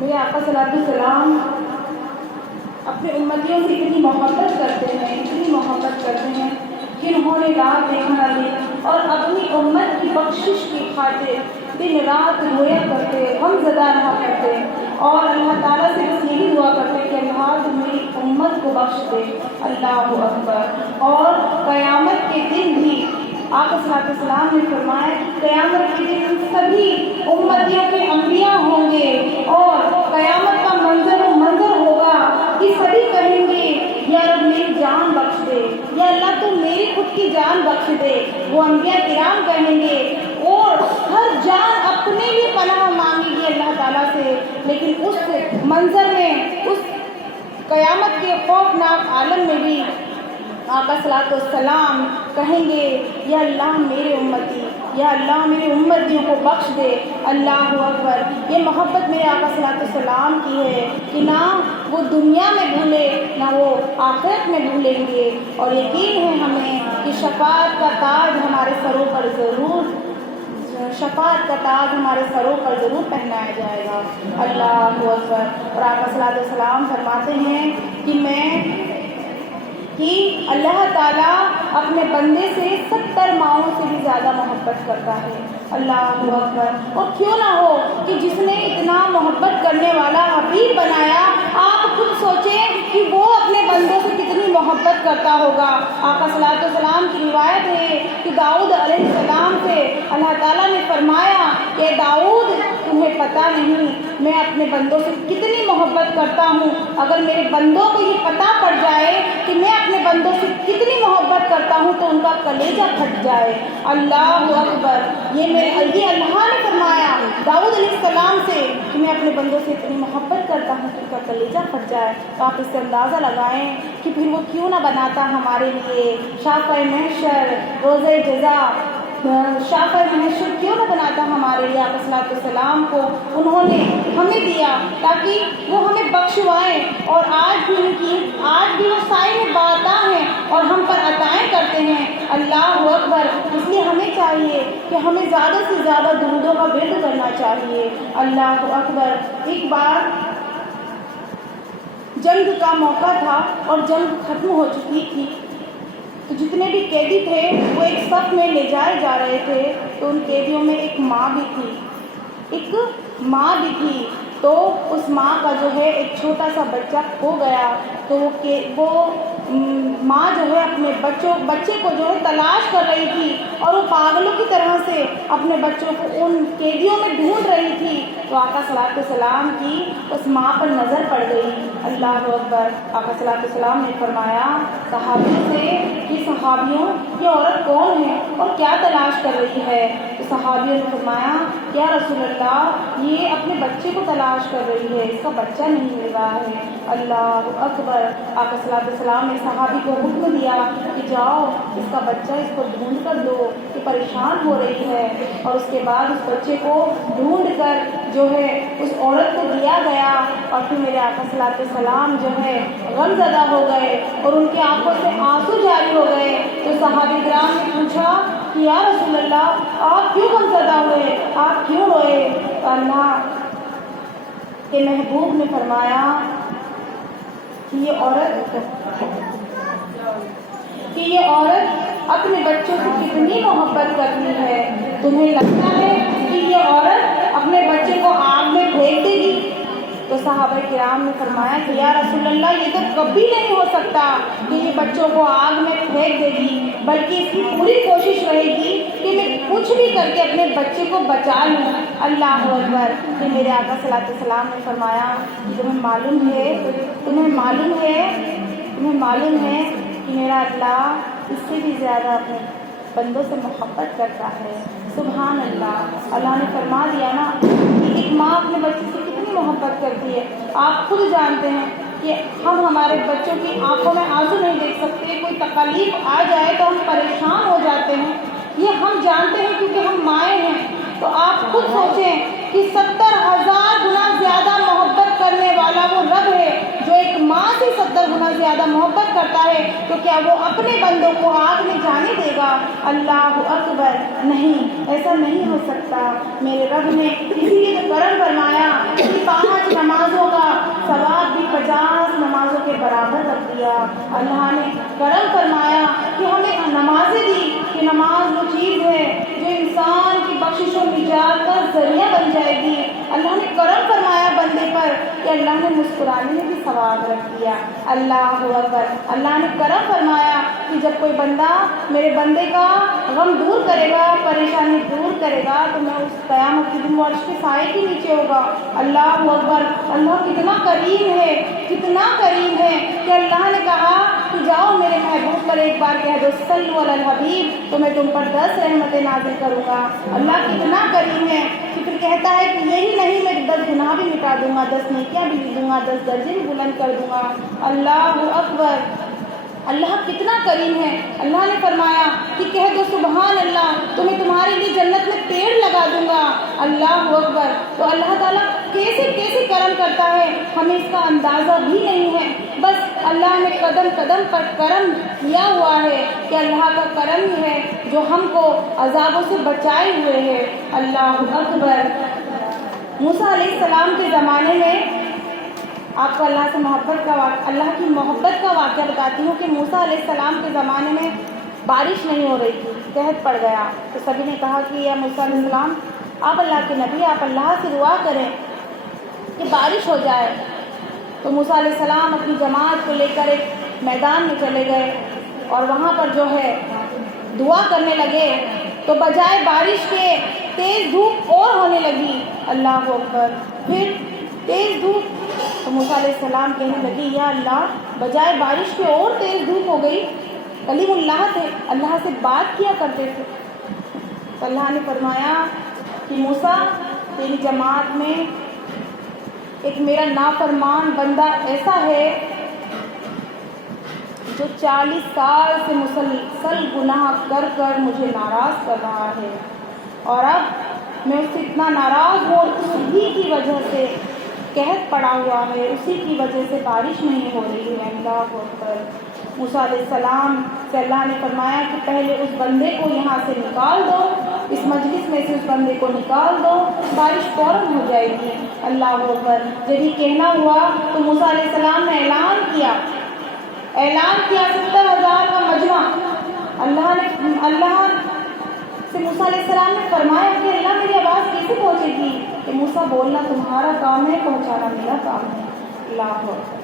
میرے آقا صلی اللہ علیہ وسلم اپنے امتیوں سے اتنی محبت کرتے ہیں کہ انہوں نے رات دیکھنا لی اور اپنی امت کی بخشش کی خاطر دن رات رویا کرتے، غم زدہ رہا کرتے اور اللہ تعالیٰ سے بس یہی دعا کرتے کہ اللہ تو میری امت کو بخش دے۔ اللہ اکبر۔ اور قیامت کے دن بھی آقا صلی اللہ علیہ وسلم نے فرمایا کہ قیامت کے دن سبھی امتیوں کے انبیاء ہوں گے اور قیامت کا منظر ہوگا کہ سبھی کہیں گے یا رب میری جان بخش دے، یا اللہ تو میری خود کی جان بخش دے۔ وہ انبیاء کرام کہیں گے اور ہر جان اپنے لیے پناہ مانگے گی اللہ تعالیٰ سے، لیکن اس منظر میں، اس قیامت کے خوفناک عالم میں بھی آقا صلی اللہ علیہ وسلم کہیں گے یا اللہ میرے امتی، یا اللہ میرے امتیوں کو بخش دے۔ اللہ اکبر۔ یہ محبت میرے آقا صلی اللہ علیہ وسلم کی ہے کہ نہ وہ دنیا میں بھولے نہ وہ آخرت میں بھولیں گے، اور یقین ہے ہمیں کہ شفاعت کا تاج ہمارے سروں پر ضرور پہنایا جائے گا۔ اللہ اکبر۔ اور آقا صلی اللہ علیہ وسلم فرماتے ہیں کہ اللہ تعالیٰ اپنے بندے سے 70 ماؤں سے بھی زیادہ محبت کرتا ہے۔ اللہ اکبر۔ اور کیوں نہ ہو کہ جس نے اتنا محبت کرنے والا حبیب بنایا، آپ خود سوچیں کہ وہ اپنے بندوں سے کتنی محبت کرتا ہوگا۔ آقا صلی اللہ علیہ وسلم کی روایت ہے کہ داؤد علیہ السلام سے اللہ تعالیٰ نے فرمایا کہ داؤد تمہیں پتہ نہیں میں اپنے بندوں سے کتنی محبت کرتا ہوں، اگر میرے بندوں کو یہ پتہ پڑ جائے کہ میں اپنے بندوں سے کتنی محبت کرتا ہوں تو ان کا کلیجہ پھٹ جائے۔ اللہ اکبر۔ یہ اللہ نے فرمایا داؤد علیہ السلام سے کہ میں اپنے بندوں سے اتنی محبت کرتا ہوں کہ ان کا کلیجہ پھٹ جائے۔ تو آپ اس سے اندازہ لگائیں کہ پھر وہ کیوں نہ بناتا ہمارے لیے شافع محشر، روزہ جزا، شافع محشر کیوں نہ بناتا ہمارے لیے۔ آقا صلی اللہ علیہ وسلم کو انہوں نے ہمیں دیا تاکہ وہ ہمیں بخشوائیں، اور آج بھی وہ سائے باتا ہیں اور ہم پر عطائیں کرتے ہیں۔ اللہ اکبر۔ اس لیے ہمیں چاہیے کہ ہمیں زیادہ سے زیادہ درودوں کا ورد کرنا چاہیے۔ اللہ اکبر۔ ایک بار جنگ کا موقع تھا اور جنگ ختم ہو چکی تھی، تو جتنے بھی قیدی تھے وہ ایک صف میں لے جائے جا رہے تھے، تو ان قیدیوں میں ایک ماں بھی تھی، تو اس ماں کا جو ہے ایک چھوٹا سا بچہ کھو گیا، تو وہ ماں جو ہے اپنے بچے کو جو ہے تلاش کر رہی تھی، اور وہ پاگلوں کی طرح سے اپنے بچوں کو ان قیدیوں میں ڈھونڈ رہی تھی۔ تو آقا صلی اللہ علیہ وسلم کی اس ماں پر نظر پڑ گئی۔ اللہ اکبر۔ آقا صلی اللہ علیہ وسلم نے فرمایا صحابیوں سے کہ صحابیوں یہ عورت کون ہے اور کیا تلاش کر رہی ہے؟ تو صحابیوں نے فرمایا یا رسول اللہ یہ اپنے بچے کو تلاش کر رہی ہے، اس کا بچہ نہیں مل رہا ہے۔ اللہ اکبر۔ آقا صلی اللہ علیہ وسلم نے صحابی کو حکم دیا کہ جاؤ اس کا بچہ اس کو ڈھونڈ کر دو، کہ پریشان ہو رہی ہے۔ اور اس کے بعد اس بچے کو ڈھونڈ کر جو ہے اس عورت کو دیا گیا، اور پھر میرے آقا صلی اللہ علیہ وسلم جو ہے غم زدہ ہو گئے اور ان کی آنکھوں سے آنسو جاری ہو گئے۔ تو صحابہ کرام نے پوچھا کہ یا رسول اللہ آپ کیوں غم زدہ ہوئے، آپ کیوں روئے؟ اللہ کے محبوب نے فرمایا کہ یہ عورت اپنے بچوں سے کتنی محبت کرتی ہے، تمہیں لگتا ہے کہ یہ عورت اپنے بچے کو آگ میں پھینک دے گی؟ تو صحابہ کرام نے فرمایا کہ یا رسول اللہ یہ تو کبھی نہیں ہو سکتا کہ یہ بچوں کو آگ میں پھینک دے گی، بلکہ اس کی پوری کوشش رہے گی کہ میں کچھ بھی کر کے اپنے بچے کو بچا لوں۔ اللہ اکبر۔ کہ میرے آقا صلی اللہ علیہ وسلم نے فرمایا کہ تمہیں معلوم ہے کہ میرا اللہ اس سے بھی زیادہ اپنے بندوں سے محبت کرتا ہے۔ سبحان اللہ۔ اللہ نے فرما دیا نا کہ ایک ماں اپنے بچے سے کتنی محبت کرتی ہے۔ آپ خود جانتے ہیں کہ ہم ہمارے بچوں کی آنکھوں میں آنسو نہیں دیکھ سکتے، کوئی تکلیف آ جائے تو ہم پریشان ہو جاتے ہیں، یہ ہم جانتے ہیں کیونکہ ہم مائیں ہیں۔ تو آپ خود سوچیں کہ 70,000 گنا زیادہ محبت کرنے والا وہ رب ہے جو ایک ماں سے 70 گنا زیادہ محبت کرتا ہے، تو کیا وہ اپنے بندوں کو آگ میں جانے دے گا؟ اللہ اکبر۔ نہیں، ایسا نہیں ہو سکتا۔ میرے رب نے اسی لیے تو کرم فرمایا کہ 5 نماز دیا. اللہ نے کرم فرمایا کہ ہمیں نمازیں دی کہ نماز وہ چیز ہے جو انسان کی بخشش و نجات کا ذریعہ بن جائے گی. اللہ نے کرم فرمایا بندے پر کہ اللہ نے مسکرانے میں بھی ثواب رکھ دیا. اللہ اکبر. اللہ نے کرم فرمایا کہ جب کوئی بندہ میرے بندے کا غم دور کرے گا, پریشانی دور کرے گا, تو میں اس قیامت کے دن عرش کے سائے کے نیچے ہوگا. اللہ اکبر. اللہ کتنا کریم ہے, کتنا کریم ہے کہ اللہ نے کہا کہ جاؤ میرے محبوب پر ایک بار کہہ دو صلو علی الحبیب, تو میں تم پر 10 رحمتیں نازل کروں گا. اللہ کتنا کریم ہے کہ پھر کہتا ہے کہ یہی نہیں, میں 10 گناہ بھی مٹا دوں گا, 10 نیکیاں بھی دوں گا, 10 درجے بھی بلند کر دوں گا. اللہ اکبر. اللہ کتنا کریم ہے. اللہ نے فرمایا کہ کہہ دو سبحان اللہ, تو میں تمہارے لیے جنت میں پیڑ لگا دوں گا. اللہ اکبر. تو اللہ تعالیٰ کیسے کیسے کرم کرتا ہے, ہمیں اس کا اندازہ بھی نہیں ہے. بس اللہ نے قدم قدم پر کرم کیا ہوا ہے کہ اللہ کا کرم ہی ہے جو ہم کو عذابوں سے بچائے ہوئے ہے. اللہ اکبر. موسیٰ علیہ السلام کے زمانے میں آپ کو اللہ سے محبت کا اللہ کی محبت کا واقعہ بتاتی ہوں کہ موسیٰ علیہ السلام کے زمانے میں بارش نہیں ہو رہی تھی, قحط پڑ گیا. تو سبھی نے کہا کہ یا موسیٰ علیہ السلام, آپ اللہ کے نبی, آپ اللہ سے دعا کریں کہ بارش ہو جائے. تو موسیٰ علیہ السلام اپنی جماعت کو لے کر ایک میدان میں چلے گئے اور وہاں پر جو ہے دعا کرنے لگے. تو بجائے بارش کے تیز دھوپ اور ہونے لگی. اللہ اکبر. پھر تیز دھوپ. تو موسیٰ علیہ السلام کہنے لگے یا اللہ, بجائے بارش کے اور تیز دھوپ ہو گئی. کلیم اللہ تھے, اللہ سے بات کیا کرتے تھے. تو اللہ نے فرمایا کہ موسیٰ, تیری جماعت میں ایک میرا نافرمان بندہ ایسا ہے جو 40 سال سے مسلسل گناہ کر کر مجھے ناراض کر رہا ہے, اور اب میں اس سے اتنا ناراض ہوں, اور اسی کی وجہ سے قحط پڑا ہوا ہے, اسی کی وجہ سے بارش نہیں ہو رہی ہے. اللہ اکبر. موسیٰ علیہ السلام سے اللہ نے فرمایا کہ پہلے اس بندے کو یہاں سے نکال دو, اس مجلس میں سے اس بندے کو نکال دو, بارش فوراً ہو جائے گی. اللہ اکبر. جب یہ کہنا ہوا تو موسیٰ علیہ السلام نے اعلان کیا 70,000 کا مجمع. اللہ سے موسیٰ علیہ السلام نے فرمایا کہ اللہ میری آواز کیسے پہنچے گی؟ کہ موسیٰ بولنا تمہارا کام ہے, پہنچانا میرا کام ہے. اللہ اکبر.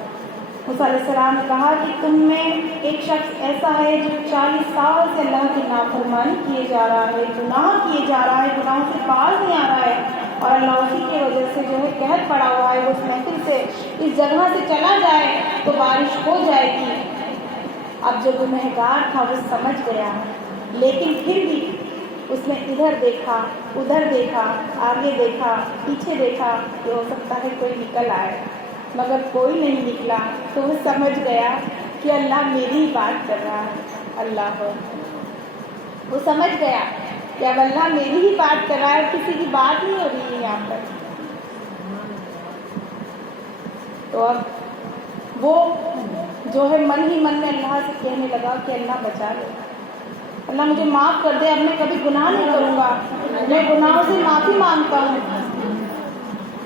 موسیٰ علیہ السلام نے کہا کہ تم میں ایک شخص ایسا ہے جو 40 سال سے اللہ کی نافرمانی کیے جا رہا ہے, گناہ کیے جا رہا ہے, گناہوں سے باز نہیں آ رہا ہے, اور اللہ اسی کی وجہ سے جو ہے قحط پڑا ہوا ہے. وہ اس محفل سے, اس جگہ سے چلا جائے تو بارش ہو جائے گی. اب جو گنہگار تھا وہ سمجھ گیا, لیکن پھر بھی اس نے ادھر دیکھا, ادھر دیکھا, آگے دیکھا, پیچھے دیکھا کہ ہو سکتا ہے کوئی نکل آئے, مگر کوئی نہیں نکلا. تو وہ سمجھ گیا کہ اللہ میری ہی بات کر رہا ہے. اللہ وہ سمجھ گیا کہ اب اللہ میری ہی بات کر رہا ہے, کسی کی بات نہیں ہو رہی ہے یہاں پر. تو اب وہ جو ہے من ہی من میں اللہ سے کہنے لگا کہ اللہ بچا لے, اللہ مجھے معاف کر دے, اب میں کبھی گناہ نہیں کروں گا, میں گناہوں سے معافی مانگتا ہوں.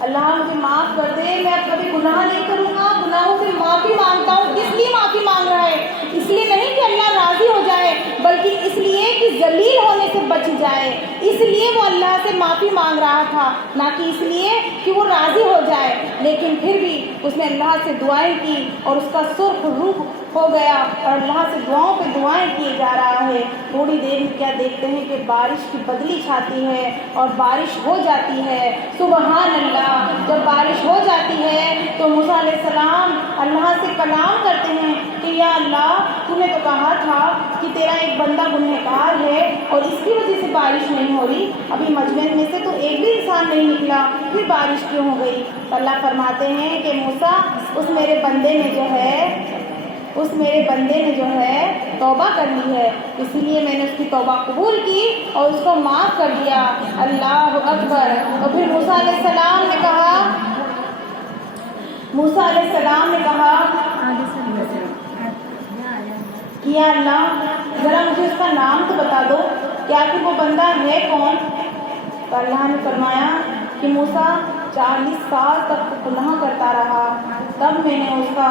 اللہ مجھے معاف کر دے, میں اب کبھی گناہ نہیں کروں گا, گناہوں سے معافی مانگتا ہوں. کس لیے معافی مانگ رہا ہے؟ اس لیے نہیں کہ اللہ راضی ہو جائے, بلکہ اس لیے کہ ذلیل ہونے سے بچ جائے. اس لیے وہ اللہ سے معافی مانگ رہا تھا, نہ کہ اس لیے کہ وہ راضی ہو جائے. لیکن پھر بھی اس نے اللہ سے دعائیں کی اور اس کا سرخ روح ہو گیا اور اللہ سے دعاؤں پہ دعائیں کیے جا رہا ہے. تھوڑی دیر میں کیا دیکھتے ہیں کہ بارش کی بدلی چھاتی ہے اور بارش ہو جاتی ہے. سبحان اللہ. جب بارش ہو جاتی ہے تو موسیٰ علیہ السلام اللہ سے کلام کرتے ہیں کہ یا اللہ, تو نے تو کہا تھا کہ تیرا ایک بندہ گنہگار ہے اور اس کی وجہ سے بارش نہیں ہو رہی, ابھی مجمع میں سے تو ایک بھی انسان نہیں نکلا, پھر بارش کیوں ہو گئی؟ تو اللہ فرماتے ہیں کہ موسیٰ, اس میرے بندے نے جو ہے توبہ کر لی ہے, اسی لیے میں نے اس کی توبہ قبول کی اور اس کو معاف کر دیا. اللہ اکبر. اور پھر موسیٰ علیہ السلام نے کہا کہ یا اللہ ذرا مجھے اس کا نام تو بتا دو, کیا کہ وہ بندہ ہے کون؟ تو اللہ نے فرمایا کہ موسیٰ 40 سال تک گناہ کرتا رہا, تب میں نے اس کا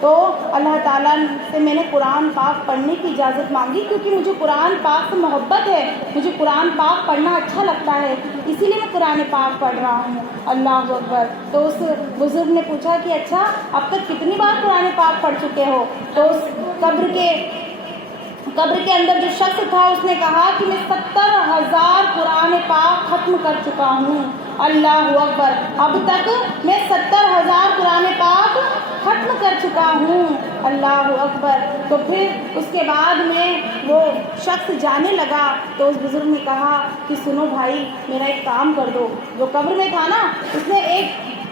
تو اللہ تعالیٰ سے میں نے قرآن پاک پڑھنے کی اجازت مانگی، کیونکہ مجھے قرآن پاک سے محبت ہے، مجھے قرآن پاک پڑھنا اچھا لگتا ہے، اسی لیے میں قرآن پاک پڑھ رہا ہوں۔ اللہ اکبر۔ تو اس بزرگ نے پوچھا کہ اچھا اب تک کتنی بار قرآن پاک پڑھ چکے ہو؟ تو اس قبر کے اندر جو شخص تھا اس نے کہا کہ میں 70,000 قرآن پاک ختم کر چکا ہوں۔ اللہ اکبر۔ اب تک میں 70,000 قرآن پاک ختم کر چکا ہوں۔ اللہ اکبر۔ تو پھر اس کے بعد میں وہ شخص جانے لگا تو اس بزرگ نے کہا کہ سنو بھائی، میرا ایک کام کر دو۔ جو قبر میں تھا نا، اس نے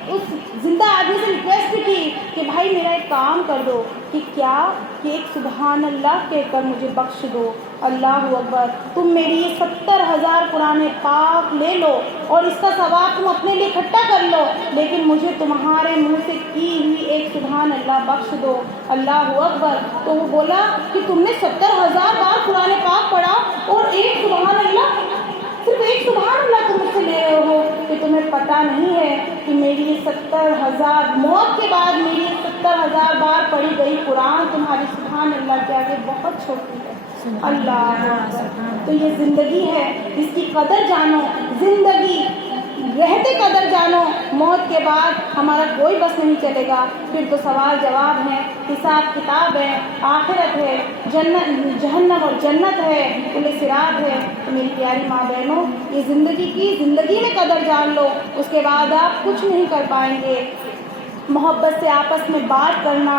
اس زندہ آدمی سے ریکویسٹ کی کہ بھائی میرا ایک کام کر دو، کہ کیا کہ ایک سبحان اللہ کہہ کر مجھے بخش دو۔ اللہ اکبر۔ تم میری یہ 70,000 قرآن پاک لے لو اور اس کا ثواب تم اپنے لیے اکٹھا کر لو، لیکن مجھے تمہارے منہ سے کی ہوئی ایک سبحان اللہ بخش دو۔ اللہ اکبر۔ تو وہ بولا کہ تم نے 70,000 بار قرآن پاک پڑھا اور ایک سبحان اللہ، صرف ایک سبحان اللہ تم مجھ سے لے رہے ہو، کہ تمہیں پتہ نہیں ہے کہ میری یہ 70,000 موت کے بعد میری یہ 70,000 بار پڑھی گئی قرآن تمہاری سبحان اللہ کے آگے بہت چھوٹی ہے۔ اللہ اکبر۔ تو یہ زندگی ہے، اس کی قدر جانو، زندگی رہتے قدر جانو، موت کے بعد ہمارا کوئی بس نہیں چلے گا، پھر تو سوال جواب ہے، حساب کتاب ہے، آخرت ہے، جہنم اور جنت ہے، پل صراط ہے۔ تو میری پیاری ماں بہنوں، یہ زندگی میں قدر جان لو، اس کے بعد آپ کچھ نہیں کر پائیں گے۔ محبت سے آپس میں بات کرنا،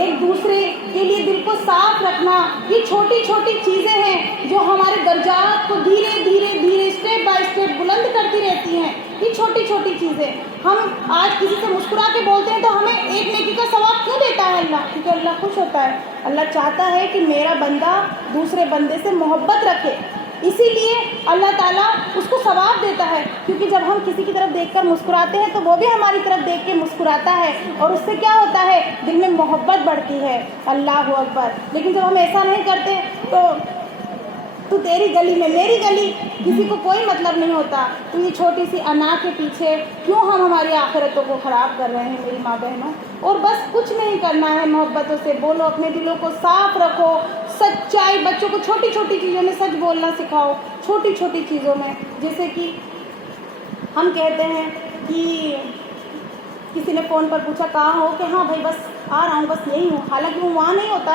ایک دوسرے کے لیے دل کو صاف رکھنا، یہ چھوٹی چھوٹی چیزیں ہیں جو ہمارے درجات کو دھیرے دھیرے اسٹیپ بائی اسٹیپ بلند کرتی رہتی ہیں۔ یہ چھوٹی چھوٹی چیزیں، ہم آج کسی سے مسکرا کے بولتے ہیں تو ہمیں ایک نیکی کا ثواب کیوں دیتا ہے اللہ؟ کیونکہ اللہ خوش ہوتا ہے، اللہ چاہتا ہے کہ میرا بندہ دوسرے بندے سے محبت رکھے، اسی لیے اللہ تعالیٰ اس کو ثواب دیتا ہے، کیونکہ جب ہم کسی کی طرف دیکھ کر مسکراتے ہیں تو وہ بھی ہماری طرف دیکھ کے مسکراتا ہے، اور اس سے کیا ہوتا ہے؟ دل میں محبت بڑھتی ہے۔ اللہ اکبر۔ لیکن جب ہم ایسا نہیں کرتے تو تیری گلی میں میری گلی، کسی کو کوئی مطلب نہیں ہوتا۔ تو یہ چھوٹی سی انا کے پیچھے کیوں ہم ہماری آخرتوں کو خراب کر رہے ہیں میری ماں بہنوں؟ اور بس کچھ نہیں کرنا ہے، محبتوں سے بولو، اپنے دلوں کو صاف رکھو، سچائی، بچوں کو چھوٹی چھوٹی چیزوں میں سچ بولنا سکھاؤ، چھوٹی چھوٹی چیزوں میں، جیسے کہ ہم کہتے ہیں کہ کسی نے فون پر پوچھا کہاں ہو، کہ ہاں بھائی بس آ رہا ہوں، بس یہی ہوں، حالانکہ وہ وہاں نہیں ہوتا،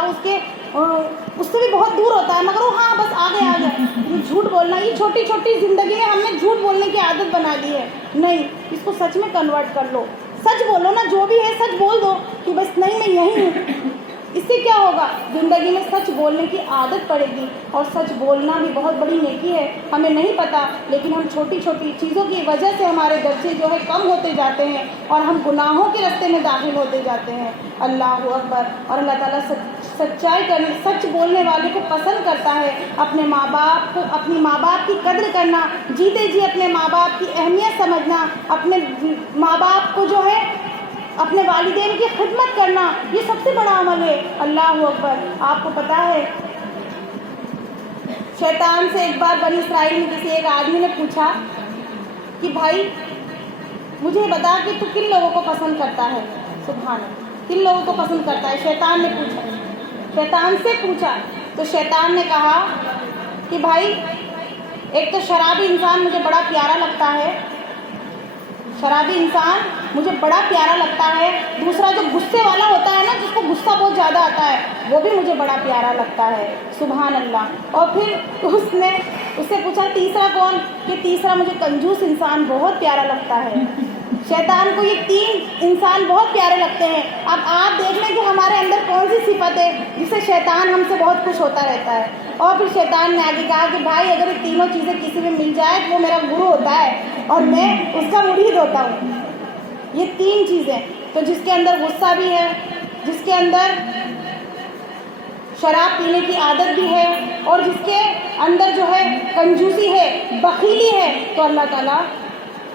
اس سے بھی بہت دور ہوتا ہے، مگر وہ ہاں بس آ گئے۔ یہ جھوٹ بولنا، یہ چھوٹی چھوٹی زندگی میں ہم نے جھوٹ بولنے کی عادت بنا لی ہے۔ نہیں، اس کو سچ میں کنورٹ کر لو، سچ بولو نا، جو بھی ہے سچ بول دو کہ بس نہیں میں یہی ہوں۔ اس سے کیا ہوگا؟ زندگی میں سچ بولنے کی عادت پڑے گی، اور سچ بولنا بھی بہت بڑی نیکی ہے، ہمیں نہیں پتہ، لیکن ہم چھوٹی چھوٹی چیزوں کی وجہ سے ہمارے درجے جو ہے کم ہوتے جاتے ہیں، اور ہم گناہوں کے راستے میں داخل ہوتے جاتے ہیں۔ اللہ اکبر۔ اور اللہ تعالیٰ سچ بولنے والے کو پسند کرتا ہے۔ اپنے ماں باپ کی قدر کرنا، جیتے جی اپنے ماں باپ کی اہمیت سمجھنا، اپنے ماں باپ کو جو ہے اپنے والدین کی خدمت کرنا، یہ سب سے بڑا عمل ہے۔ اللہ اکبر۔ آپ کو پتہ ہے شیطان سے ایک بار بنی اسرائیل میں کسی ایک آدمی نے پوچھا کہ بھائی مجھے بتا کہ تو کن لوگوں کو پسند کرتا ہے؟ سبحان اللہ، کن لوگوں کو پسند کرتا ہے؟ شیطان نے پوچھا، شیطان سے پوچھا، تو شیطان نے کہا کہ بھائی ایک تو شرابی انسان مجھے بڑا پیارا لگتا ہے، شرابی انسان مجھے بڑا پیارا لگتا ہے، دوسرا جو غصے والا ہوتا ہے نا، جس کو غصہ بہت زیادہ آتا ہے، وہ بھی مجھے بڑا پیارا لگتا ہے۔ سبحان اللہ۔ اور پھر اس نے اس سے پوچھا تیسرا کون؟ کہ تیسرا مجھے کنجوس انسان بہت پیارا لگتا ہے۔ شیطان کو یہ 3 انسان بہت پیارے لگتے ہیں۔ اب آپ دیکھ لیں کہ ہمارے اندر کون سی صفت ہے جس سے شیطان ہم سے بہت خوش ہوتا رہتا ہے۔ اور پھر شیطان نے آگے کہا کہ بھائی اگر یہ تینوں چیزیں کسی میں مل جائے تو وہ میرا گرو ہوتا ہے اور میں اس کا مرید ہوتا ہوں۔ یہ 3 چیزیں، تو جس کے اندر غصہ بھی ہے، جس کے اندر شراب پینے کی عادت بھی ہے، اور جس کے اندر جو ہے کنجوسی ہے، بخیلی ہے، تو اللہ تعالیٰ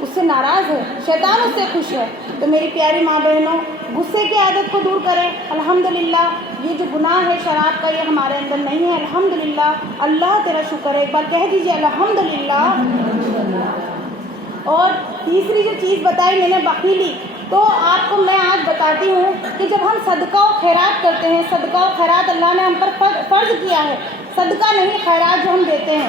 اس سے ناراض ہے، شیطان اس سے خوش ہے۔ تو میری پیاری ماں بہنوں، غصے کی عادت کو دور کریں۔ الحمدللہ یہ جو گناہ ہے شراب کا، یہ ہمارے اندر نہیں ہے۔ الحمدللہ، اللہ تیرا شکر ہے، ایک بار کہہ دیجیے الحمدللہ۔ اور تیسری جو چیز بتائی میں نے، بخیلی، تو آپ کو میں آج بتاتی ہوں کہ جب ہم صدقہ و خیرات کرتے ہیں، صدقہ و خیرات اللہ نے ہم پر فرض کیا ہے، صدقہ نہیں خیرات جو ہم دیتے ہیں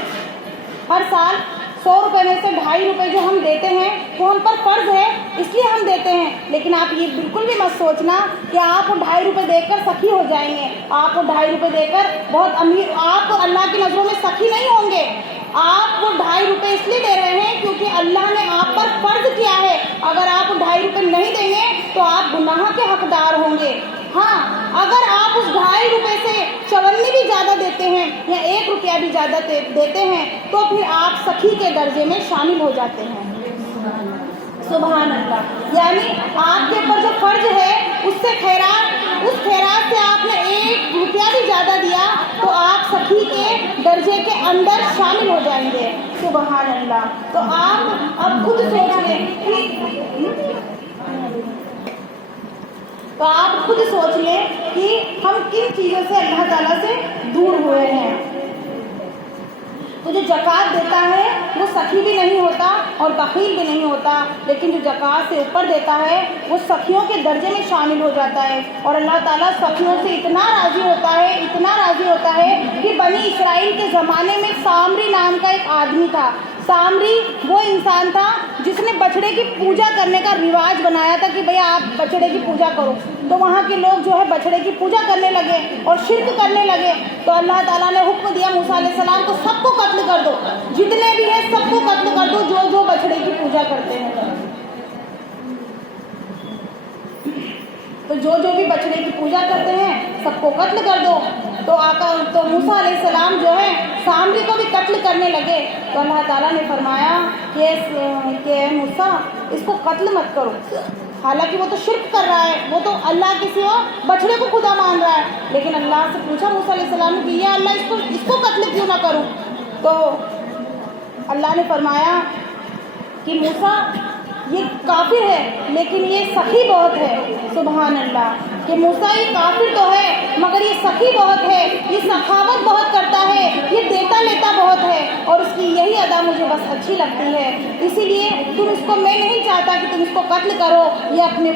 ہر سال 100 روپے میں سے 2.5 روپے جو ہم دیتے ہیں وہ ہم پر فرض ہے، اس لیے ہم دیتے ہیں. لیکن آپ یہ بالکل بھی مت سوچنا کہ آپ 2.5 روپے دے کر سخی ہو جائیں گے، آپ 2.5 روپے دے کر بہت امیر، آپ اللہ کی نظروں میں سخی نہیں ہوں گے. آپ وہ 2.5 روپے اس لیے دے رہے ہیں کیونکہ اللہ نے آپ پر فرض کیا ہے. اگر آپ 2.5 روپے نہیں دیں گے تو آپ گناہ کے حقدار ہوں گے. ہاں، اگر آپ اس 2.5 روپے سے 54 بھی زیادہ دیتے ہیں یا 1 روپیہ بھی زیادہ دیتے ہیں تو پھر آپ سخی کے درجے میں شامل ہو جاتے ہیں. سبحان اللہ. یعنی آپ کے اوپر جو فرض ہے اس خیرات سے آپ نے 1 روپیہ بھی زیادہ دیا تو آپ سخی کے درجے کے اندر شامل ہو جائیں گے. سبحان اللہ. تو آپ اب خود سوچ لیں کہ ہم کن چیزوں سے اللہ تعالیٰ سے دور ہوئے ہیں. تو جو زکوٰۃ دیتا ہے وہ سخی بھی نہیں ہوتا اور بخیل بھی نہیں ہوتا، لیکن جو زکوٰۃ سے اوپر دیتا ہے وہ سخیوں کے درجے میں شامل ہو جاتا ہے. اور اللہ تعالیٰ سخیوں سے اتنا راضی ہوتا ہے کہ بنی اسرائیل کے زمانے میں سامری نام کا ایک آدمی تھا. سامری وہ انسان تھا جس نے بچڑے کی پوجا کرنے کا رواج بنایا تھا کہ بھیا آپ بچڑے کی پوجا کرو. تو وہاں کے لوگ جو ہے بچڑے کی پوجا کرنے لگے اور شرک کرنے لگے. تو اللہ تعالیٰ نے حکم دیا موسیٰ علیہ السلام کو سب کو قتل کر دو، جتنے بھی ہیں سب کو قتل کر دو جو بچڑے کی پوجا کرتے ہیں. تو جو بھی بچڑے کی پوجا کرتے ہیں سب کو قتل کر دو. تو موسیٰ علیہ السلام جو ہے سامری کو بھی قتل کرنے لگے. تو اللہ تعالیٰ نے فرمایا کہ موسیٰ اس کو قتل مت کرو، حالانکہ وہ تو شرک کر رہا ہے، وہ تو اللہ کے سوا بچڑے کو خدا مان رہا ہے. لیکن اللہ سے پوچھا موسیٰ علیہ السلام نے کہ یا اللہ اس کو قتل کیوں نہ کروں. تو اللہ نے فرمایا کہ موسیٰ یہ کافر ہے لیکن یہ سخی بہت ہے. سبحان اللہ. کہ موسیٰ یہ کافر تو ہے مگر یہ سخی بہت ہے، یہ سخاوت بہت کرتا ہے، یہ دیتا لیتا بہت ہے اور اس کی یہی ادا مجھے بس اچھی لگتی ہے. اسی لیے میں نہیں چاہتا کہ تم اس کو قتل کرو، یہ اپنی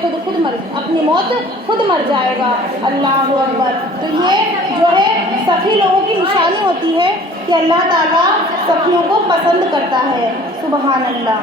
موت خود مر جائے گا. اللہ اکبر. تو یہ جو ہے سخی لوگوں کی نشانی ہوتی ہے کہ اللہ تعالیٰ سخیوں کو پسند کرتا ہے. سبحان اللہ.